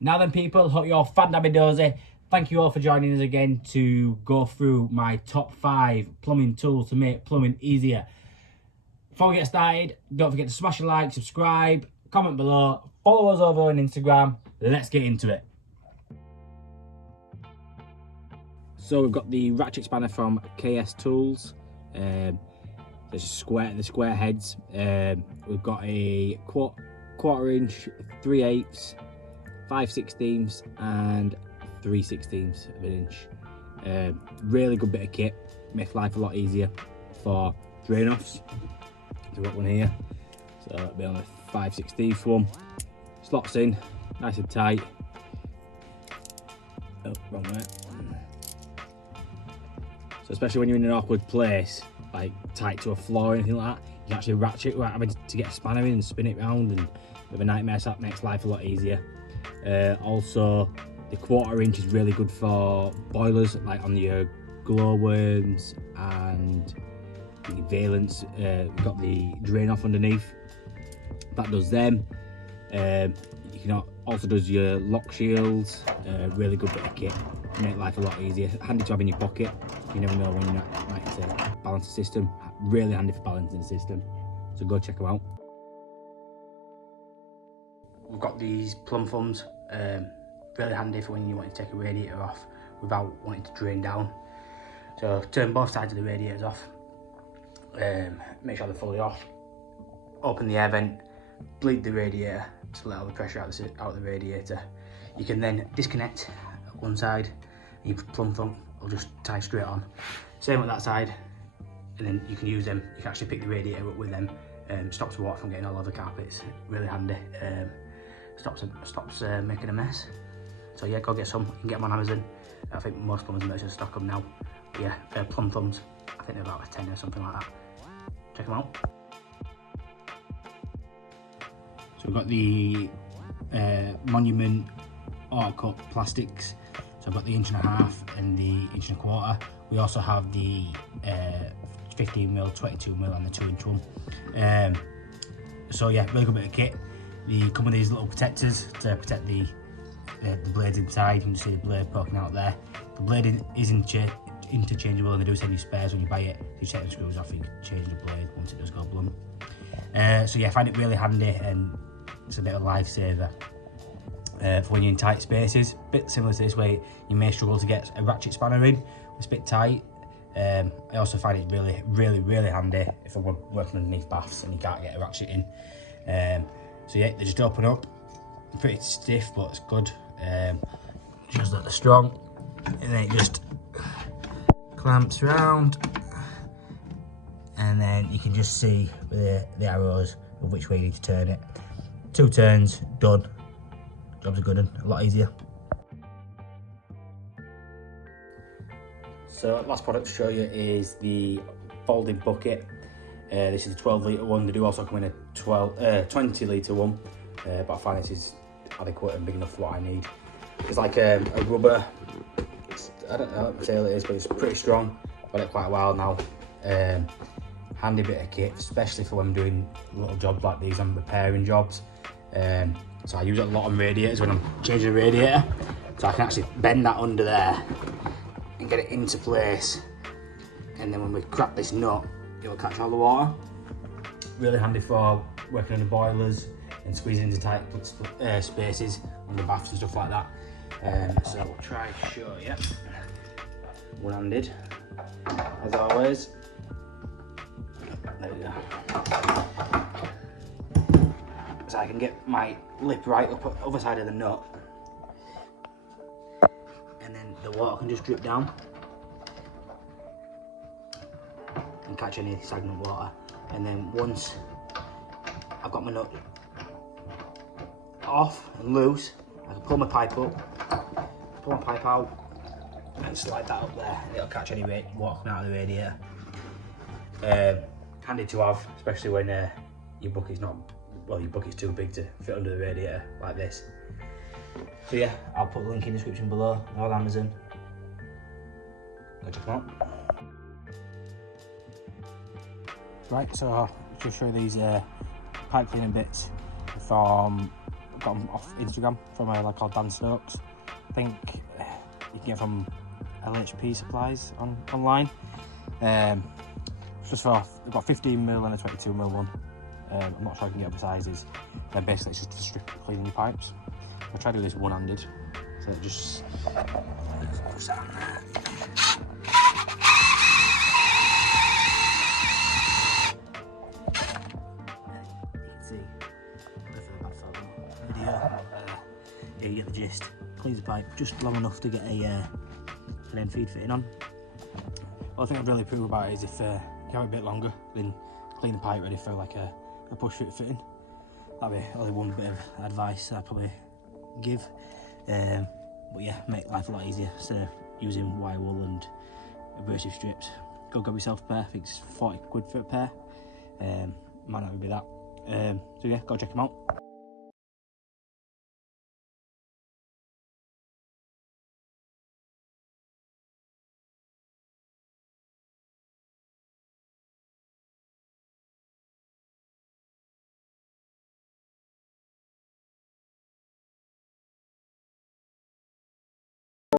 Now then, people, hope you're all fan-dabby-dozy. Thank you all for joining us again to go through my top 5 plumbing tools to make plumbing easier. Before we get started, don't forget to smash a like, subscribe, comment below, follow us over on Instagram. Let's get into it. So we've got the Ratchet spanner from KS Tools. The square heads. We've got a quarter inch, 3/8, 5/16 and 3/16 of an inch. Really good bit of kit, makes life a lot easier for drain offs. So we've got one here, so it'll be on the 5/16 one. Slots in nice and tight. Oh, wrong way. So especially when you're in an awkward place, like tight to a floor or anything like that, you can actually ratchet without having to get a spanner in and spin it round, and with a nightmare, so that makes life a lot easier. Also, the quarter inch is really good for boilers, like on your glowworms and the valence. We've got the drain off underneath, that does them. You can also does your lock shields. Really good bit of kit, make life a lot easier. Handy to have in your pocket. You never know when you might need to balance the system. Really handy for balancing the system. So go check them out. We've got these Plum Thumbs. Really handy for when you want to take a radiator off without wanting to drain down. So turn both sides of the radiators off. Make sure they're fully off. Open the air vent, bleed the radiator to let all the pressure out of the radiator. You can then disconnect one side and your Plum Thumb will just tie straight on. Same with that side, and then you can use them. You can actually pick the radiator up with them. Stops the water from getting all over the carpets. Really handy. Stops making a mess. So yeah, go get some. You can get them on Amazon. I think most plumbers merchants stock them now. But yeah, Plum Thumbs. I think they're about a 10 or something like that. Check them out. So we've got the Monument Auto Cut plastics. So I've got the 1.5" and the 1.25". We also have the 15mm, 22mm and the 2" one. So yeah, really good bit of kit. They come with these little protectors to protect the blades inside. You can see the blade poking out there. The blade is interchangeable, and they do send you spares when you buy it. You take the screws off, you can change the blade once it does go blunt. So yeah, I find it really handy, and it's a bit of a lifesaver for when you're in tight spaces. Bit similar to this, where you may struggle to get a ratchet spanner in. It's a bit tight. I also find it really handy if I'm working underneath baths and you can't get a ratchet in. So yeah, they just open up. Pretty stiff, but it's good. Just that they're strong, and then it just clamps around, and then you can just see with the arrows of which way you need to turn it. 2 turns, done. Job's a good one, a lot easier. So last product to show you is the folding bucket. This is a 12-litre one. They do also come in a 20-litre one, but I find this is adequate and big enough for what I need. It's like a rubber. I don't know what material it is, but it's pretty strong. I've got it quite a while now. Handy bit of kit, especially for when I'm doing little jobs like these. I'm repairing jobs. So I use it a lot on radiators when I'm changing a radiator. So I can actually bend that under there and get it into place. And then when we crack this nut, it will catch all the water. Really handy for working on the boilers and squeezing into tight spaces on the baths and stuff like that. So we'll try to show you. One-handed, as always. There we go. So I can get my lip right up the other side of the nut, and then the water can just drip down and catch any stagnant water. And then once I've got my nut off and loose, I can pull my pipe up, pull my pipe out, and slide that up there, and it'll catch any water coming out of the radiator. Handy to have, especially when your bucket's your bucket's too big to fit under the radiator like this. So yeah, I'll put the link in the description below. They're on Amazon. Go check them out. Right, so I'll just show you these pipe cleaning bits from got them off Instagram from a lad called Dan Stokes. I think you can get from LHP supplies online. Just for, they've got 15mm and a 22mm one. I'm not sure I can get other sizes. Then basically it's just a strip of cleaning your pipes. I'll try to do this one-handed, so it just push that on there. You can see, video. Yeah, you get the gist. Cleans the pipe just long enough to get an end feed fitting on. One thing I'd really approve about it is if you have it a bit longer, then clean the pipe ready for like a push fit fitting. That'd be only one bit of advice I'd probably give. But yeah, make life a lot easier. So using wire wool and abrasive strips. Go grab yourself a pair. I think it's 40 quid for a pair. Might not be that. So yeah, go check them out.